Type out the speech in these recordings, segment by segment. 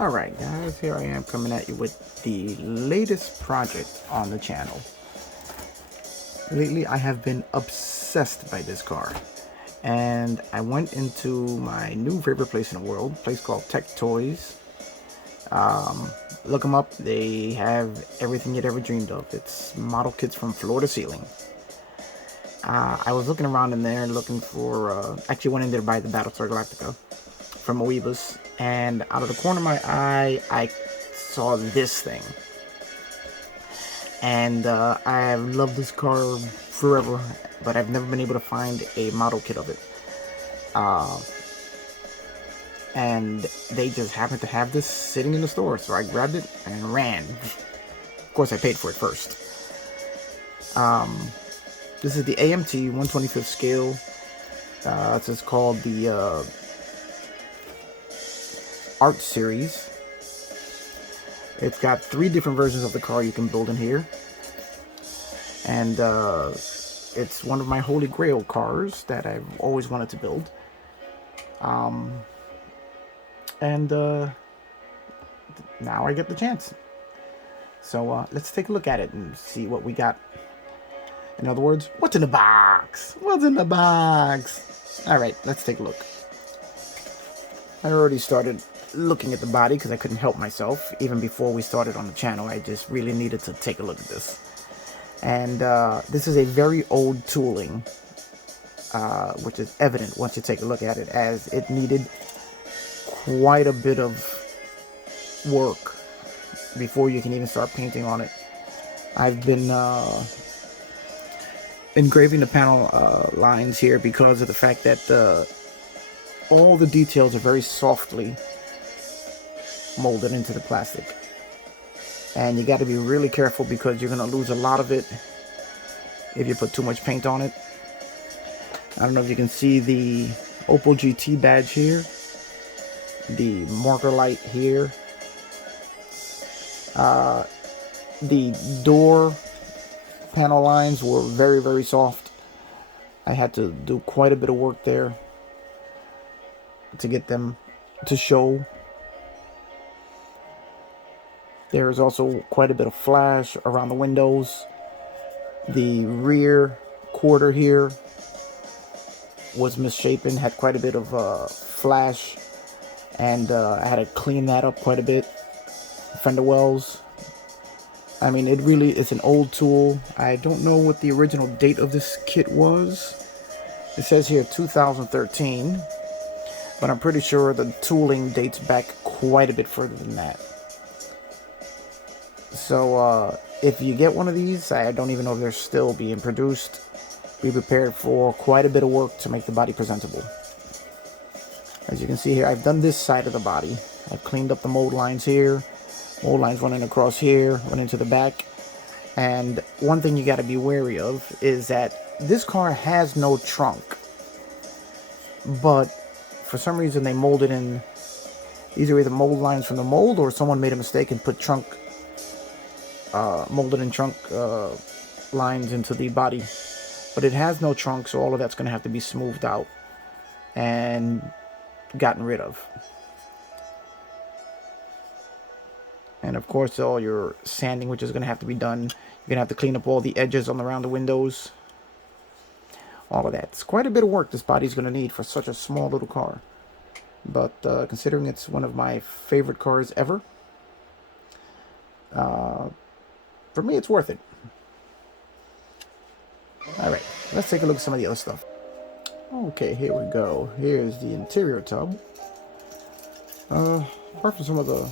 Alright guys, here I am coming at you with the latest project on the channel. Lately I have been obsessed by this car. And I went into my new favorite place in the world, a place called Tech Toys. Look them up, they have everything you'd ever dreamed of. It's model kits from floor to ceiling. I was looking around in there looking for, actually went in there to buy the Battlestar Galactica from Moebus, and out of the corner of my eye, I saw this thing. And I've loved this car forever, but I've never been able to find a model kit of it. And they just happened to have this sitting in the store, so I grabbed it and ran. Of course, I paid for it first. This is the AMT 125th scale. This is called the Art Series. It's got 3 different versions of the car you can build in here. And it's one of my holy grail cars that I've always wanted to build. And now I get the chance. So let's take a look at it and see what we got. In other words, what's in the box? What's in the box? Alright, let's take a look. I already started looking at the body because I couldn't help myself. Even before we started on the channel, I just really needed to take a look at this. And this is a very old tooling, which is evident once you take a look at it, as it needed quite a bit of work before you can even start painting on it. I've been engraving the panel lines here because of the fact that all the details are very softly molded into the plastic, and you got to be really careful because you're going to lose a lot of it if you put too much paint on it. I don't know if you can see the Opel GT badge here, the marker light here, the door panel lines were very, very soft. I had to do quite a bit of work there to get them to show. There is also quite a bit of flash around the windows. The rear quarter here was misshapen, had quite a bit of flash, and I had to clean that up quite a bit. Fender wells. I mean, it really is an old tool. I don't know what the original date of this kit was. It says here 2013, but I'm pretty sure the tooling dates back quite a bit further than that. So if you get one of these, I don't even know if they're still being produced. Be prepared for quite a bit of work to make the body presentable. As you can see here, I've done this side of the body. I've cleaned up the mold lines here. Mold lines running across here, running to the back. And one thing you got to be wary of is that this car has no trunk. But for some reason they molded in, these are either mold lines from the mold, or someone made a mistake and put trunk, molded in trunk lines into the body. But it has no trunk, so all of that's going to have to be smoothed out and gotten rid of. And of course, all your sanding, which is going to have to be done. You're going to have to clean up all the edges on around the windows. All of that. It's quite a bit of work this body's going to need for such a small little car. But considering it's one of my favorite cars ever, for me, it's worth it. Alright, let's take a look at some of the other stuff. Okay, here we go. Here's the interior tub. Apart from some of the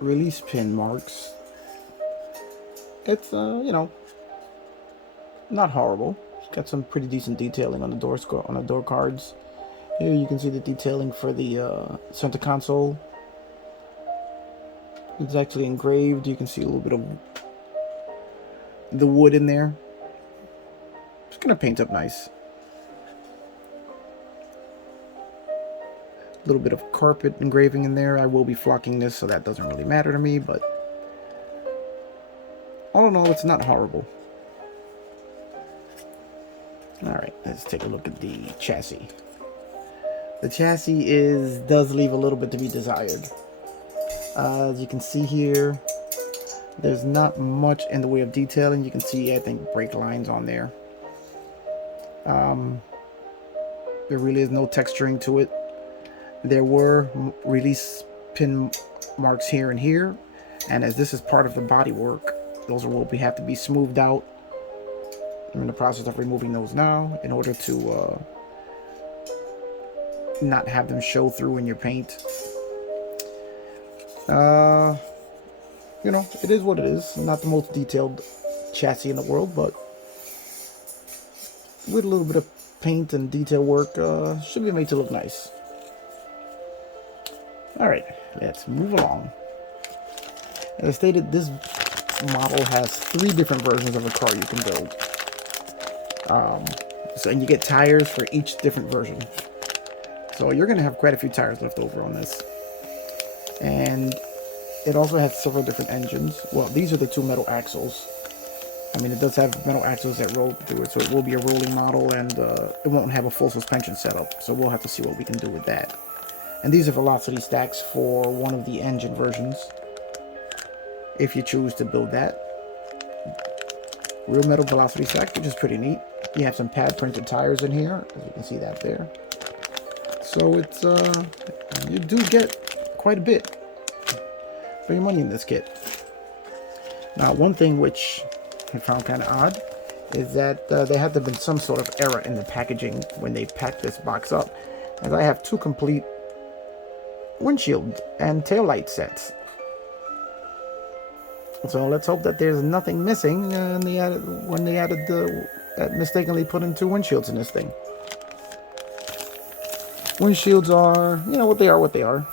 release pin marks, it's you know, not horrible. It's got some pretty decent detailing on the door cards. Here you can see the detailing for the center console. It's actually engraved. You can see a little bit of the wood in there. It's gonna paint up nice. A little bit of carpet engraving in there. I will be flocking this, so that doesn't really matter to me, but all in all, it's not horrible. Alright, let's take a look at the chassis. The chassis does leave a little bit to be desired. As you can see here, there's not much in the way of detailing. You can see, I think, brake lines on there. There really is no texturing to it. There were release pin marks here and here, and as this is part of the body work, those will have to be smoothed out. I'm in the process of removing those now in order to not have them show through in your paint. You know, it is what it is. Not the most detailed chassis in the world, but with a little bit of paint and detail work, should be made to look nice. Alright, let's move along. As I stated, this model has 3 different versions of a car you can build. And you get tires for each different version. So you're going to have quite a few tires left over on this. And it also has several different engines. Well, these are the 2 metal axles. I mean, it does have metal axles that roll through it, so it will be a rolling model, and it won't have a full suspension setup. So we'll have to see what we can do with that. And these are velocity stacks for one of the engine versions, if you choose to build that. Real metal velocity stack, which is pretty neat. You have some pad printed tires in here, as you can see that there. So it's you do get quite a bit for your money in this kit. Now, one thing which I found kind of odd is that there had to have been some sort of error in the packaging when they packed this box up, as I have 2 complete windshield and taillight sets. So let's hope that there's nothing missing when they mistakenly put in 2 windshields in this thing. Windshields are, you know, what they are.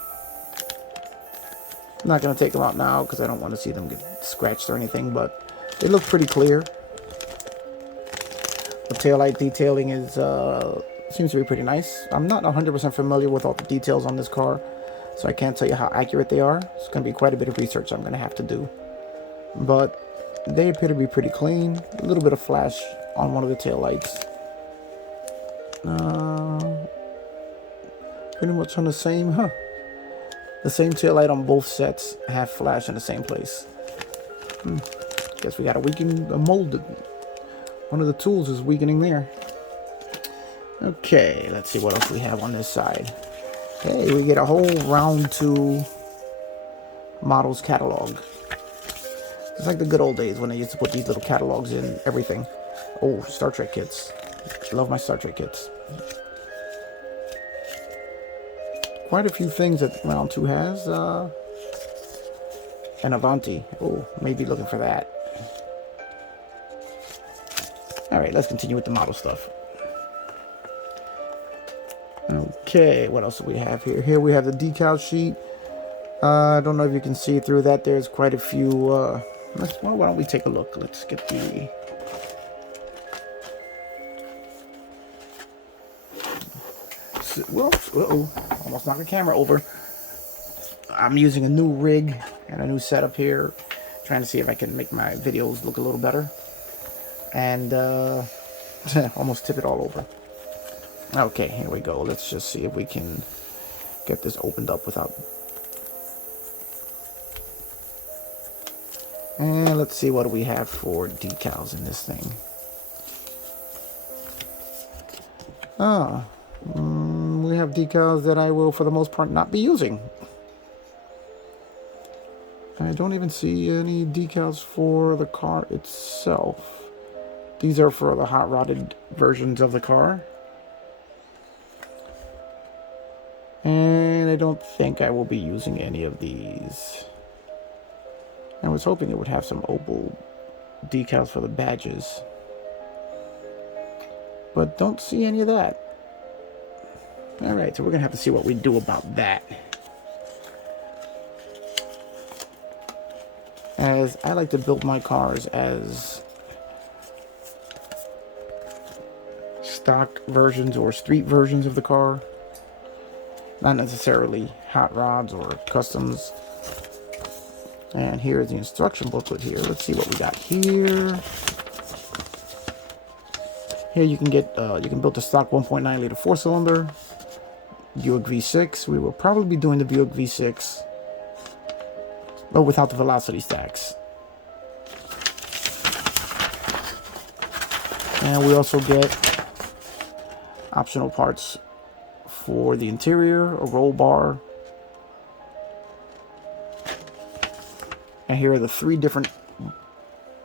I'm not going to take them out now because I don't want to see them get scratched or anything, but they look pretty clear. The taillight detailing is seems to be pretty nice. I'm not 100% familiar with all the details on this car, so I can't tell you how accurate they are. It's going to be quite a bit of research I'm going to have to do. But they appear to be pretty clean. A little bit of flash on one of the taillights. Pretty much on the same, the same taillight on both sets have flash in the same place. Guess we got to weaken the molded. One of the tools is weakening there. Okay, let's see what else we have on this side. Hey, we get a whole round 2 models catalog. It's like the good old days when they used to put these little catalogs in everything. Oh, Star Trek kits. Love my Star Trek kits. Quite a few things that round 2 has. An Avanti. Oh, maybe looking for that. Alright, let's continue with the model stuff. Okay, what else do we have here? Here we have the decal sheet. I don't know if you can see through that. There's quite a few. Why don't we take a look? Let's get the. Well, almost knocked the camera over. I'm using a new rig and a new setup here, trying to see if I can make my videos look a little better. And almost tip it all over. Okay, here we go. Let's just see if we can get this opened up without. And let's see what we have for decals in this thing. We have decals that I will, for the most part, not be using. I don't even see any decals for the car itself. These are for the hot rodded versions of the car. And I don't think I will be using any of these. I was hoping it would have some opel decals for the badges. But don't see any of that. Alright, so we're going to have to see what we do about that. As I like to build my cars as stock versions or street versions of the car. Not necessarily hot rods or customs. And here's the instruction booklet here. Let's see what we got here. Here you can get, you can build the stock 1.9 liter 4-cylinder Buick V6. We will probably be doing the Buick V6 but without the velocity stacks. And we also get optional parts for the interior, a roll bar. And here are the 3 different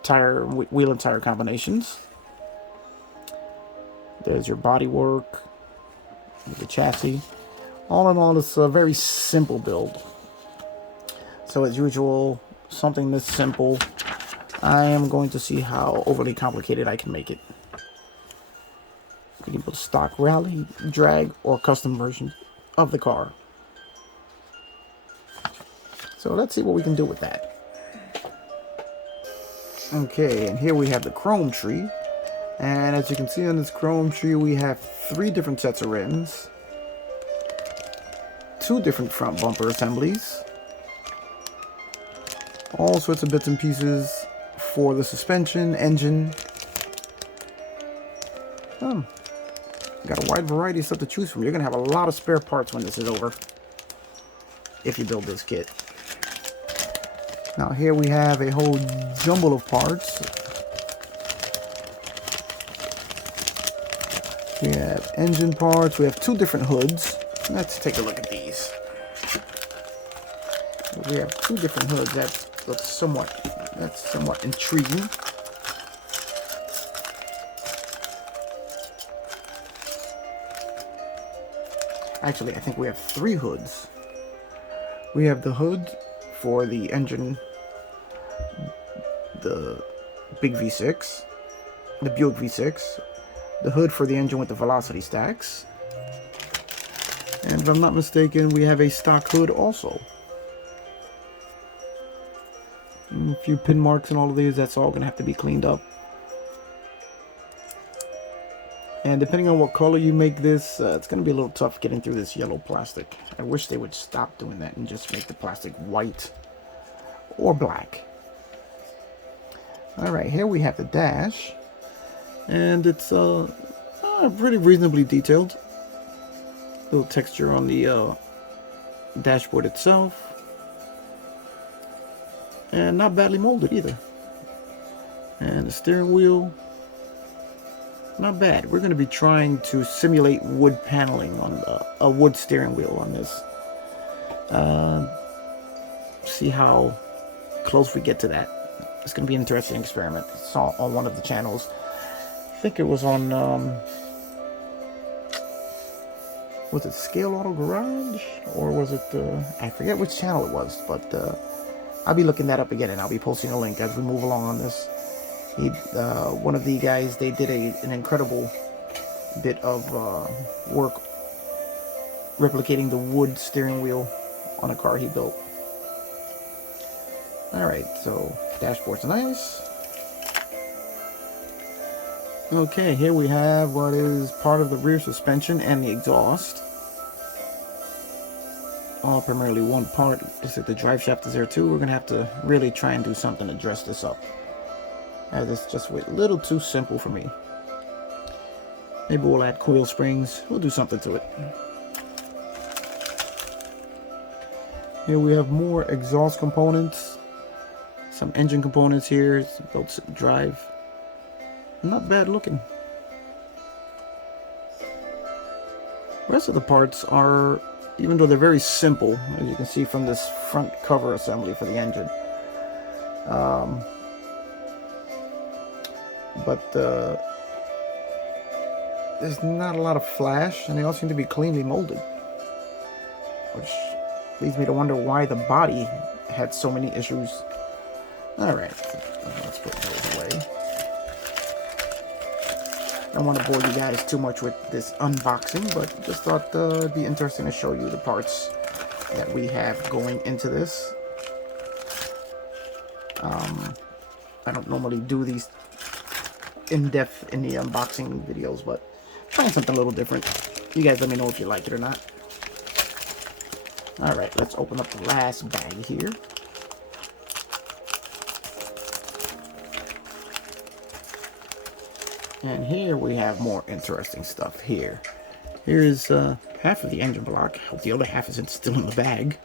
tire, wheel and tire combinations. There's your body work, the chassis. All in all, it's a very simple build. So as usual, something this simple, I am going to see how overly complicated I can make it. You can put stock, rally, drag, or custom version of the car. So let's see what we can do with that. Okay, and here we have the chrome tree. And as you can see on this chrome tree, we have 3 different sets of rims, 2 different front bumper assemblies, all sorts of bits and pieces for the suspension, engine. Got a wide variety of stuff to choose from. You're going to have a lot of spare parts when this is over, if you build this kit. Now here we have a whole jumble of parts. We have engine parts. We have 2 different hoods. Let's take a look at these. We have 2 different hoods. That's somewhat intriguing. Actually, I think we have 3 hoods. We have the hood for the engine, the big V6, the Buick V6, the hood for the engine with the velocity stacks, and if I'm not mistaken, we have a stock hood also. A few pin marks and all of these, that's all going to have to be cleaned up. And depending on what color you make this, it's going to be a little tough getting through this yellow plastic. I wish they would stop doing that and just make the plastic white or black. Alright, here we have the dash. And it's pretty reasonably detailed. Little texture on the dashboard itself. And not badly molded either. And the steering wheel, not bad. We're going to be trying to simulate wood paneling on a wood steering wheel on this. See how close we get to that. It's going to be an interesting experiment. I saw on one of the channels. I think it was on, was it Scale Auto Garage? Or was it, I forget which channel it was, but I'll be looking that up again, and I'll be posting a link as we move along on this. One of the guys, they did an incredible bit of work replicating the wood steering wheel on a car he built. Alright, so dashboard's nice. Okay, here we have what is part of the rear suspension and the exhaust. All primarily one part. Just like the drive shaft is there too. We're going to have to really try and do something to dress this up. As it's just a little too simple for me. Maybe we'll add coil springs. We'll do something to it. Here we have more exhaust components. Some engine components here. Belts, drive. Not bad looking. The rest of the parts are, even though they're very simple, as you can see from this front cover assembly for the engine. But there's not a lot of flash, and they all seem to be cleanly molded, which leads me to wonder why the body had so many issues. Alright, let's put those away. I don't want to bore you guys too much with this unboxing, but just thought it'd be interesting to show you the parts that we have going into this. I don't normally do these in-depth in the unboxing videos, but trying something a little different. You guys let me know if you like it or not. Alright, let's open up the last bag here. And here we have more interesting stuff here. Here's half of the engine block. I hope the other half isn't still in the bag.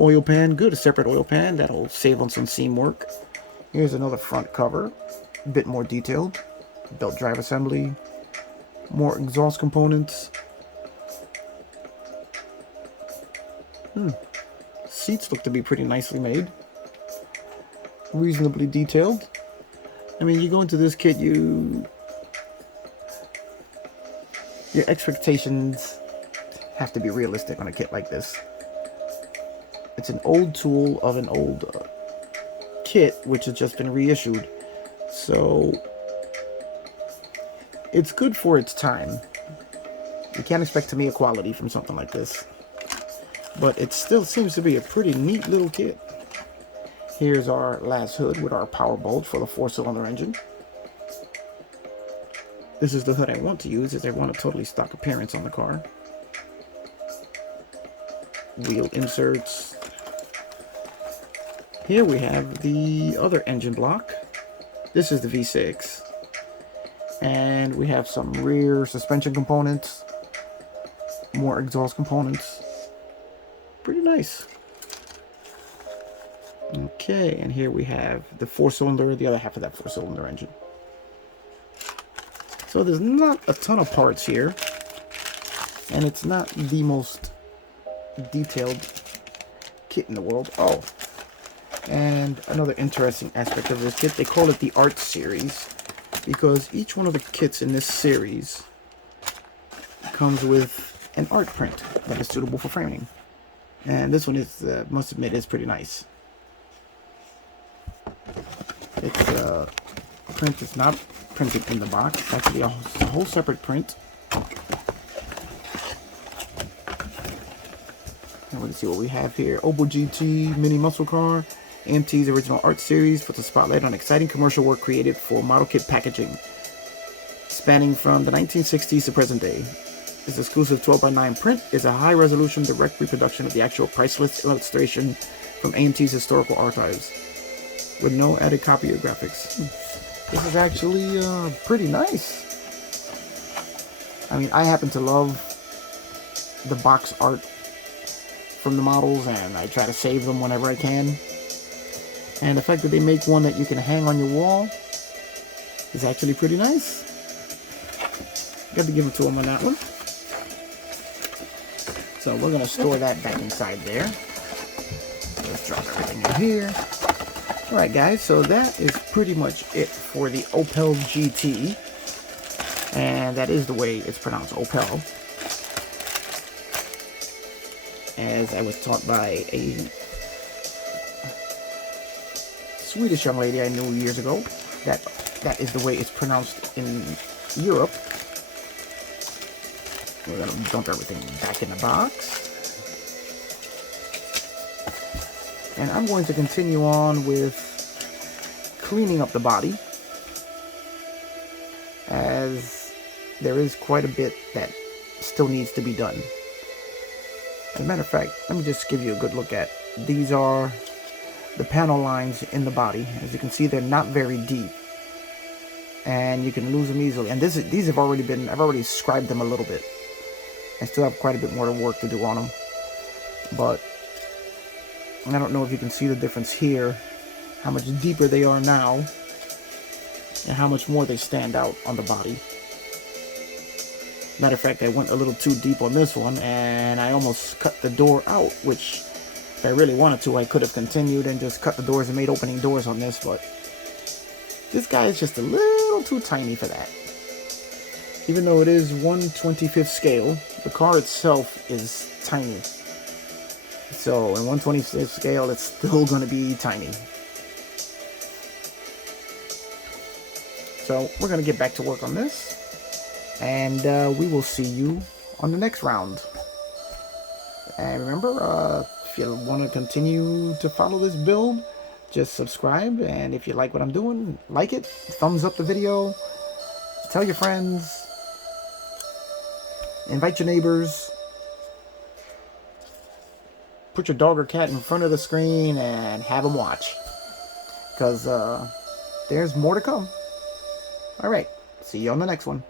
Oil pan, good, a separate oil pan. That'll save on some seam work. Here's another front cover, a bit more detailed. Belt drive assembly, more exhaust components. Seats look to be pretty nicely made. Reasonably detailed. I mean, you go into this kit, your expectations have to be realistic on a kit like this. It's an old tool of an old kit, which has just been reissued. So, it's good for its time. You can't expect to me a quality from something like this. But it still seems to be a pretty neat little kit. Here's our last hood with our power bolt for the 4-cylinder engine. This is the hood I want to use, as I want a totally stock appearance on the car. Wheel inserts. Here we have the other engine block. This is the V6. And we have some rear suspension components. More exhaust components. Pretty nice. Okay, and here we have the 4-cylinder, the other half of that 4-cylinder engine. So there's not a ton of parts here, and it's not the most detailed kit in the world. Oh, and another interesting aspect of this kit, they call it the Art Series, because each one of the kits in this series comes with an art print that is suitable for framing. And this one is, must admit, is pretty nice. It's print is not printed in the box. It's actually a whole separate print. And let's see what we have here. Opel GT Mini Muscle Car. AMT's original art series puts a spotlight on exciting commercial work created for model kit packaging, spanning from the 1960s to present day. This exclusive 12x9 print is a high-resolution direct reproduction of the actual priceless illustration from AMT's historical archives, with no added copy or graphics. This is actually pretty nice. I mean, I happen to love the box art from the models, and I try to save them whenever I can. And the fact that they make one that you can hang on your wall is actually pretty nice. Got to give it to them on that one. So we're going to store that back inside there. Let's drop everything in here. Alright guys, so that is pretty much it for the Opel GT. And that is the way it's pronounced, Opel. As I was taught by a Swedish young lady I knew years ago, that is the way it's pronounced in Europe. We're going to dump everything back in the box. And I'm going to continue on with cleaning up the body, as there is quite a bit that still needs to be done. As a matter of fact, let me just give you a good look at. These are the panel lines in the body. As you can see, they're not very deep, and you can lose them easily. And these have already been, I've already scribed them a little bit. I still have quite a bit more work to do on them, but I don't know if you can see the difference here, how much deeper they are now, and how much more they stand out on the body. Matter of fact, I went a little too deep on this one, and I almost cut the door out, which, if I really wanted to, I could have continued and just cut the doors and made opening doors on this, but this guy is just a little too tiny for that. Even though it is 1/25th scale, the car itself is tiny. So in 1/25th scale, it's still going to be tiny. So we're going to get back to work on this, and we will see you on the next round. And remember, if you want to continue to follow this build, just subscribe, and if you like what I'm doing, like it, thumbs up the video, tell your friends, invite your neighbors, put your dog or cat in front of the screen and have them watch, because there's more to come. Alright, see you on the next one.